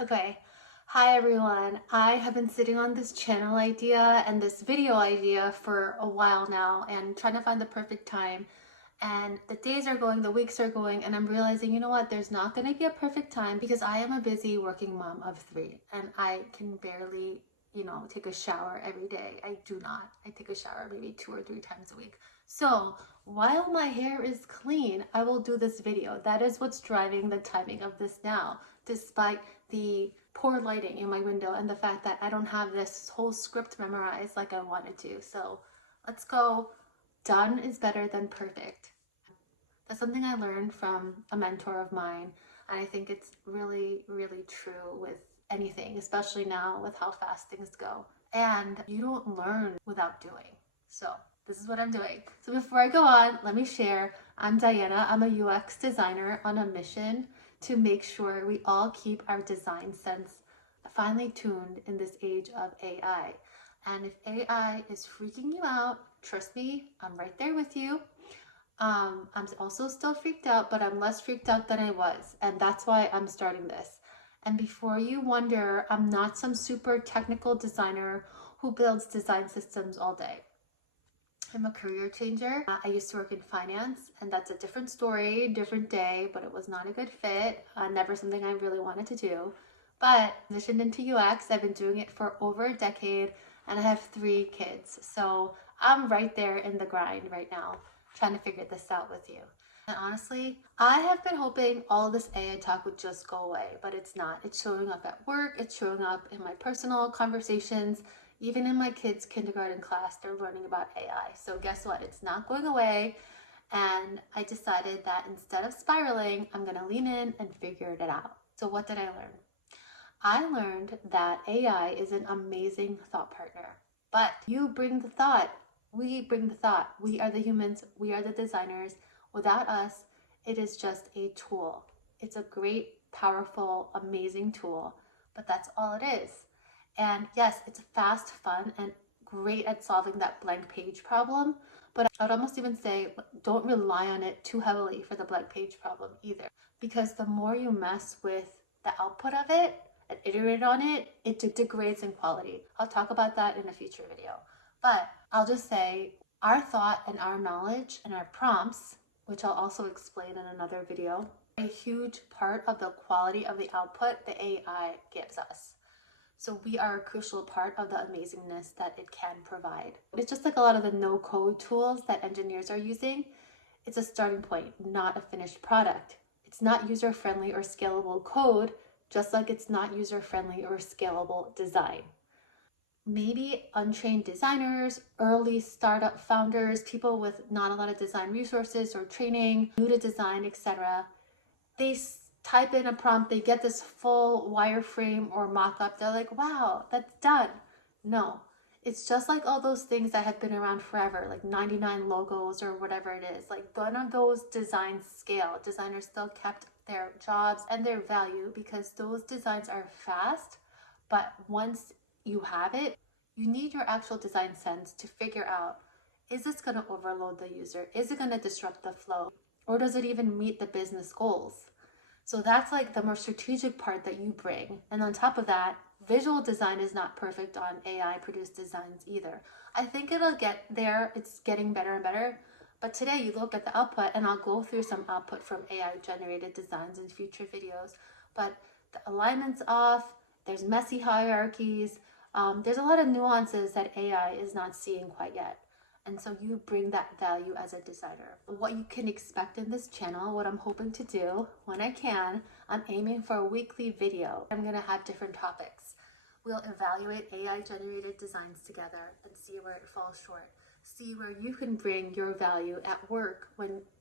Okay, hi everyone. I have been sitting on this channel idea and this video idea for a while now and trying to find the perfect time. And the days are going, the weeks are going, and I'm realizing, you know what, there's not going to be a perfect time because I am a busy working mom of three and I can barely, take a shower every day. I do not. I take a shower maybe 2 or 3 times a week. So while my hair is clean, I will do this video. That is what's driving the timing of this now, despite the poor lighting in my window and the fact that I don't have this whole script memorized like I wanted to. So let's go. Done is better than perfect. That's something I learned from a mentor of mine. And I think it's really, really true with anything, especially now with how fast things go. And you don't learn without doing. So this is what I'm doing. So before I go on, let me share. I'm Diana. I'm a UX designer on a mission to make sure we all keep our design sense finely tuned in this age of AI. And if AI is freaking you out, trust me, I'm right there with you. I'm also still freaked out, but I'm less freaked out than I was. And that's why I'm starting this. And before you wonder, I'm not some super technical designer who builds design systems all day. I'm a career changer. I used to work in finance, and that's a different story, different day, but it was not a good fit. Never something I really wanted to do. But transitioned into UX. I've been doing it for over a decade, and I have 3 kids. So I'm right there in the grind right now, trying to figure this out with you. And honestly, I have been hoping all this AI talk would just go away, but it's not. It's showing up at work, it's showing up in my personal conversations, even in my kids' kindergarten class, they're learning about AI. So guess what? It's not going away. And I decided that instead of spiraling, I'm going to lean in and figure it out. So what did I learn? I learned that AI is an amazing thought partner, but you bring the thought. We bring the thought. We are the humans. We are the designers. Without us, it is just a tool. It's a great, powerful, amazing tool, but that's all it is. And yes, it's fast, fun, and great at solving that blank page problem. But I would almost even say don't rely on it too heavily for the blank page problem either. Because the more you mess with the output of it and iterate on it, it degrades in quality. I'll talk about that in a future video. But I'll just say our thought and our knowledge and our prompts, which I'll also explain in another video, are a huge part of the quality of the output the AI gives us. So we are a crucial part of the amazingness that it can provide. It's just like a lot of the no-code tools that engineers are using. It's a starting point, not a finished product. It's not user-friendly or scalable code, just like it's not user-friendly or scalable design. Maybe untrained designers, early startup founders, people with not a lot of design resources or training, new to design, etc. They type in a prompt, they get this full wireframe or mock-up. They're like, wow, that's done. No, it's just like all those things that have been around forever, like 99 logos or whatever it is. Like none of those designs scale. Designers still kept their jobs and their value because those designs are fast, but once you have it, you need your actual design sense to figure out, is this going to overload the user? Is it going to disrupt the flow? Or does it even meet the business goals? So that's like the more strategic part that you bring. And on top of that, visual design is not perfect on AI produced designs either. I think it'll get there. It's getting better and better. But today you look at the output, and I'll go through some output from AI generated designs in future videos. But the alignment's off, there's messy hierarchies, there's a lot of nuances that AI is not seeing quite yet. And so you bring that value as a designer. What you can expect in this channel, what I'm hoping to do when I can, I'm aiming for a weekly video. I'm gonna have different topics. We'll evaluate AI generated designs together and see where it falls short. See where you can bring your value at work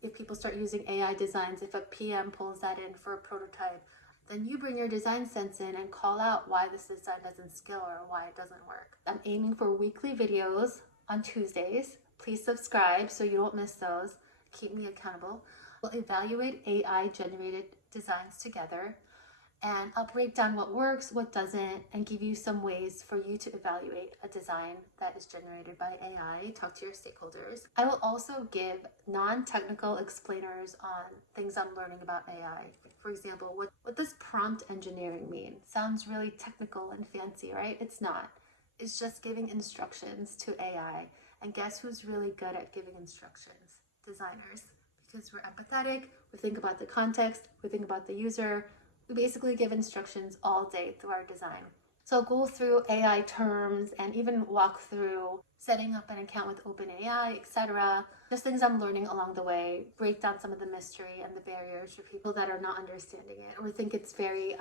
if people start using AI designs, if a PM pulls that in for a prototype, then you bring your design sense in and call out why this design doesn't scale or why it doesn't work. I'm aiming for weekly videos on Tuesdays. Please subscribe so you don't miss those. Keep me accountable. We'll evaluate AI generated designs together. and I'll break down what works, what doesn't, and give you some ways for you to evaluate a design that is generated by AI. Talk to your stakeholders. I will also give non-technical explainers on things I'm learning about AI. For example, what does prompt engineering mean? Sounds really technical and fancy, right? It's not. It's just giving instructions to AI. And guess who's really good at giving instructions? Designers. Because we're empathetic, we think about the context, we think about the user. We basically give instructions all day through our design. So I'll go through AI terms and even walk through setting up an account with OpenAI, etc. Just things I'm learning along the way, break down some of the mystery and the barriers for people that are not understanding it or think it's very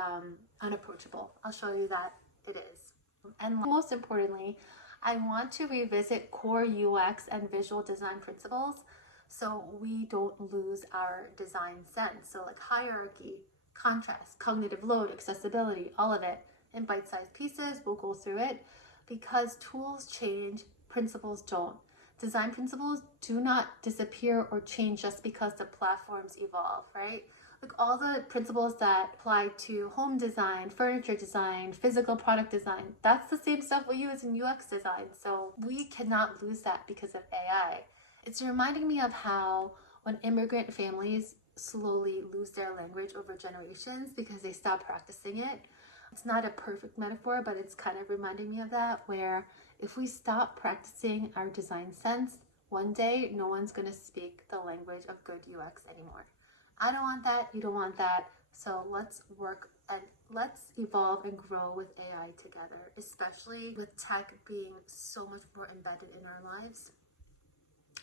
unapproachable. I'll show you that it is. And most importantly, I want to revisit core UX and visual design principles so we don't lose our design sense. So like hierarchy, contrast, cognitive load, accessibility, all of it in bite-sized pieces. We'll go through it because tools change, principles don't. Design principles do not disappear or change just because the platforms evolve, right? Like all the principles that apply to home design, furniture design, physical product design, that's the same stuff we use in UX design. So we cannot lose that because of AI. It's reminding me of how when immigrant families slowly lose their language over generations because they stop practicing it. It's not a perfect metaphor, but it's kind of reminding me of that, where if we stop practicing our design sense, one day no one's going to speak the language of good UX anymore. I don't want that, you don't want that, so let's work and let's evolve and grow with AI together, especially with tech being so much more embedded in our lives.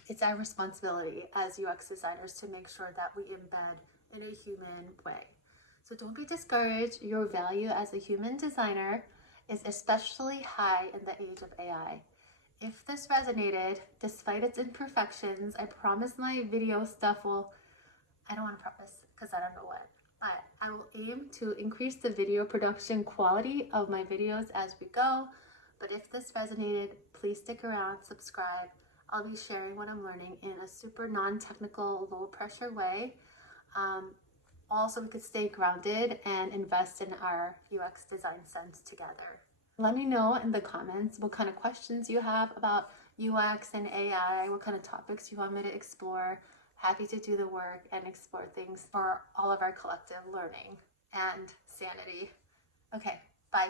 It's our responsibility as UX designers to make sure that we embed in a human way. So don't be discouraged. Your value as a human designer is especially high in the age of AI. If this resonated, despite its imperfections, I promise my video stuff will, I don't want to promise because I don't know what, but I will aim to increase the video production quality of my videos as we go. But if this resonated, please stick around, subscribe. I'll be sharing what I'm learning in a super non-technical, low-pressure way. Also, we could stay grounded and invest in our UX design sense together. Let me know in the comments what kind of questions you have about UX and AI, what kind of topics you want me to explore. Happy to do the work and explore things for all of our collective learning and sanity. Okay, bye.